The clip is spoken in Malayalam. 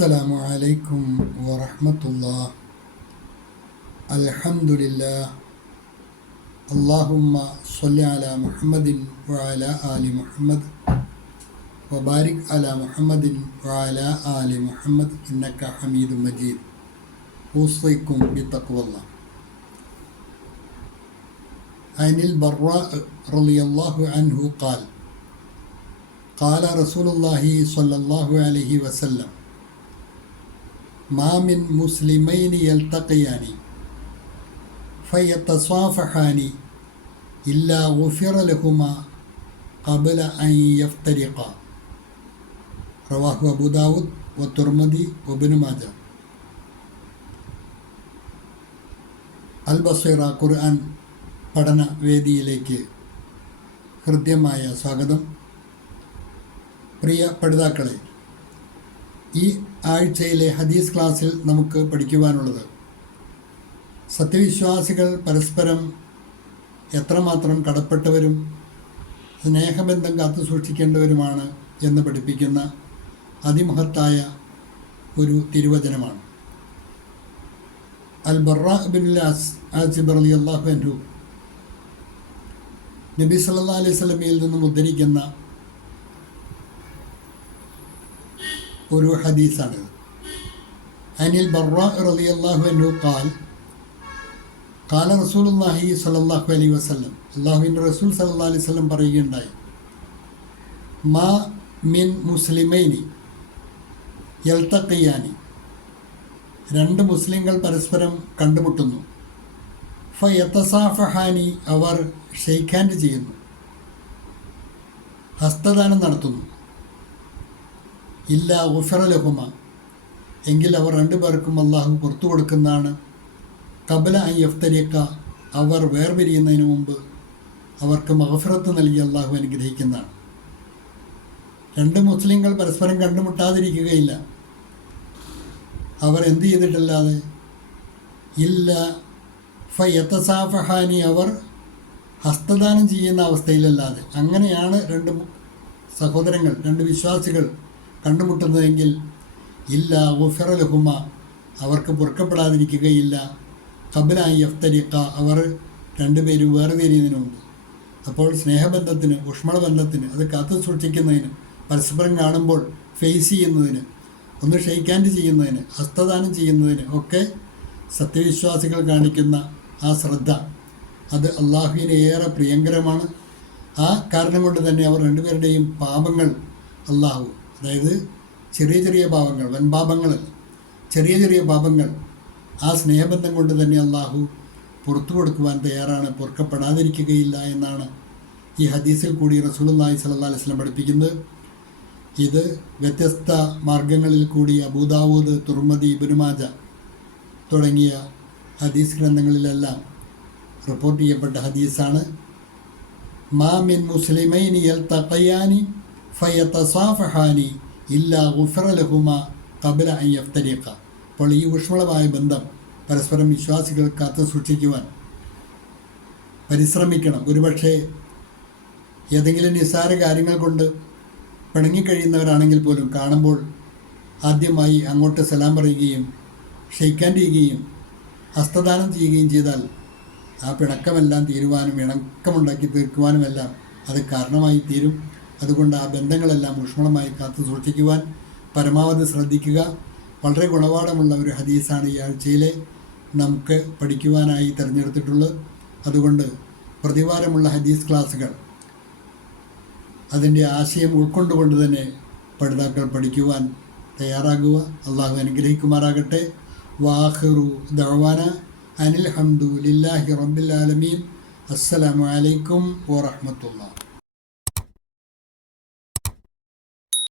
السلام عليكم ورحمة الله. الحمد لله. اللهم صل على محمد وعلى آل محمد وبارك على محمد وعلى آل محمد إنك حميد مجيد. أوصيكم بتقوى الله. عن البراء رضي الله عنه قال قال رسول الله صلى الله عليه وسلم ما من مسلمين يلتقيان فيتصافحان إلا غفر لهما قبل أن يفترقا. رواه أبو داود والترمذي وابن ماجه. അൽ ബസീറ ഖുർആൻ പഠന വേദിയിലേക്ക് ഹൃദ്യമായ സ്വാഗതം. പ്രിയ പഠിതാക്കളെ, ഈ ആഴ്ചയിലെ ഹദീസ് ക്ലാസ്സിൽ നമുക്ക് പഠിക്കുവാനുള്ളത് സത്യവിശ്വാസികൾ പരസ്പരം എത്രമാത്രം കടപ്പെട്ടവരും സ്നേഹബന്ധം കാത്തു സൂക്ഷിക്കേണ്ടവരുമാണ് എന്ന് പഠിപ്പിക്കുന്ന അതിമഹത്തായ ഒരു തിരുവചനമാണ്. അൽ ബറാ ഇബ്നുൽ ആസിബ് റളിയല്ലാഹു അൻഹു നബി സല്ലല്ലാഹു അലൈഹി വസല്ലമയിൽ നിന്നും ഉദ്ധരിക്കുന്ന ഒരു ഹദീസാണിത്. അനിൽ ബറാ റളിയല്ലാഹു അൻഹു ഖാല റസൂലുള്ളാഹി സ്വല്ലല്ലാഹു അലൈഹി വസല്ലം, അല്ലാഹുവിൻ്റെ റസൂൽ സല്ലല്ലാഹു അലൈഹി വസല്ലം പറയുകയുണ്ടായി, മാ മിൻ മുസ്ലിമൈനി യൽതഖിയാനി, രണ്ട് മുസ്ലിങ്ങൾ പരസ്പരം കണ്ടുമുട്ടുന്നു, ഫയതസാഫഹാനി, അവർ ഷെയ്ക്ക് ഹാൻഡ് ചെയ്യുന്നു, ഹസ്തദാനം നടത്തുന്നു, ഇല്ല ഗുഫിറ ലഹുമ, എങ്കിൽ അവർ രണ്ടുപേർക്കും അള്ളാഹു പുറത്തു കൊടുക്കുന്നതാണ്, ഖബല അൻ യഫ്തരിഖ, അവർ വേർപിരിയുന്നതിന് മുമ്പ് അവർക്ക് മഗ്ഫിറത്ത് നൽകി അള്ളാഹു അനുഗ്രഹിക്കുന്നതാണ്. രണ്ട് മുസ്ലിങ്ങൾ പരസ്പരം കണ്ടുമുട്ടാതിരിക്കുകയില്ല. അവർ എന്ത് ചെയ്തിട്ടല്ലാതെ, ഇല്ല ഫയതസാഫഹാനി, അവർ ഹസ്തദാനം ചെയ്യുന്ന അവസ്ഥയിലല്ലാതെ. അങ്ങനെയാണ് രണ്ട് സഹോദരങ്ങൾ, രണ്ട് വിശ്വാസികൾ കണ്ടുമുട്ടുന്നതെങ്കിൽ ഇല്ല ഗുഫിറ ലഹുമ, അവർക്ക് പൊറുക്കപ്പെടാതിരിക്കുകയില്ല, ഖബല അൻ യഫ്തരിഖ, അവർ രണ്ടുപേരും വേർതിരിയുന്നതിന് മുമ്പ്. അപ്പോൾ സ്നേഹബന്ധത്തിന്, ഊഷ്മളബന്ധത്തിന്, അത് കാത്തു സൂക്ഷിക്കുന്നതിന്, പരസ്പരം കാണുമ്പോൾ ഫേസ് ചെയ്യുന്നതിന്, ഒന്ന് ഷെയ്ക്ക് ഹാൻഡ് ചെയ്യുന്നതിന്, ഹസ്തദാനം ചെയ്യുന്നതിന് ഒക്കെ സത്യവിശ്വാസികൾ കാണിക്കുന്ന ആ ശ്രദ്ധ, അത് അള്ളാഹുവിന് ഏറെ പ്രിയങ്കരമാണ്. ആ കാരണം കൊണ്ട് തന്നെ അവർ രണ്ടുപേരുടെയും പാപങ്ങൾ അള്ളാഹു, അതായത് ചെറിയ ചെറിയ പാപങ്ങൾ, വൻപാപങ്ങളല്ല, ചെറിയ ചെറിയ പാപങ്ങൾ ആ സ്നേഹബന്ധം കൊണ്ട് തന്നെ അള്ളാഹു പുറത്തു കൊടുക്കുവാൻ തയ്യാറാണ്, പൊറുക്കപ്പെടാതിരിക്കുകയില്ല എന്നാണ് ഈ ഹദീസിൽ കൂടി റസൂലുള്ളാഹി സ്വല്ലല്ലാഹു അലൈഹി വസല്ലം പഠിപ്പിക്കുന്നത്. ഇത് വ്യത്യസ്ത മാർഗങ്ങളിൽ കൂടി അബൂ ദാവൂദ്, തുർമദി, ഇബ്നു മാജ തുടങ്ങിയ ഹദീസ് ഗ്രന്ഥങ്ങളിലെല്ലാം റിപ്പോർട്ട് ചെയ്യപ്പെട്ട ഹദീസാണ്. മാ മിൻ മുസ്ലിമൈനി യൽതഖിയാനി ഫയതസാഫഹാനി ഇല്ലാ ഗുഫിറ ലഹുമാ ഖബല അൻ യഫ്തരിഖ. അപ്പോൾ ഈ ഊഷ്മളമായ ബന്ധം പരസ്പരം വിശ്വാസികൾ കാത്തു സൂക്ഷിക്കുവാൻ പരിശ്രമിക്കണം. ഒരുപക്ഷെ ഏതെങ്കിലും നിസ്സാര കാര്യങ്ങൾ കൊണ്ട് പിണങ്ങിക്കഴിയുന്നവരാണെങ്കിൽ പോലും കാണുമ്പോൾ ആദ്യമായി അങ്ങോട്ട് സലാം പറയുകയും ഷെയ്ക്ക് ഹാൻഡ് ചെയ്യുകയും ഹസ്തദാനം ചെയ്യുകയും ചെയ്താൽ ആ പിണക്കമെല്ലാം തീരുവാനും ഇണക്കമുണ്ടാക്കി തീർക്കുവാനുമെല്ലാം അത് കാരണമായി തീരും. അതുകൊണ്ട് ആ ബന്ധങ്ങളെല്ലാം ഊഷ്മളമായി കാത്തു സൂക്ഷിക്കുവാൻ പരമാവധി ശ്രദ്ധിക്കുക. വളരെ ഗുണപാഠമുള്ള ഒരു ഹദീസാണ് ഈ ആഴ്ചയിലെ നമുക്ക് പഠിക്കുവാനായി തിരഞ്ഞെടുത്തിട്ടുള്ളത്. അതുകൊണ്ട് പ്രതിവാരമുള്ള ഹദീസ് ക്ലാസ്സുകൾ അതിൻ്റെ ആശയം ഉൾക്കൊണ്ടുകൊണ്ട് തന്നെ പഠിതാക്കൾ പഠിക്കുവാൻ തയ്യാറാകുക. അള്ളാഹു അനുഗ്രഹിക്കുമാറാകട്ടെ. വാഖിറു ദഅ്വാന അനിൽ ഹംദു ലില്ലാഹി റബ്ബിൽ ആലമീൻ. അസ്സലാമു അലൈക്കും വറഹ്മത്തുള്ളാഹി.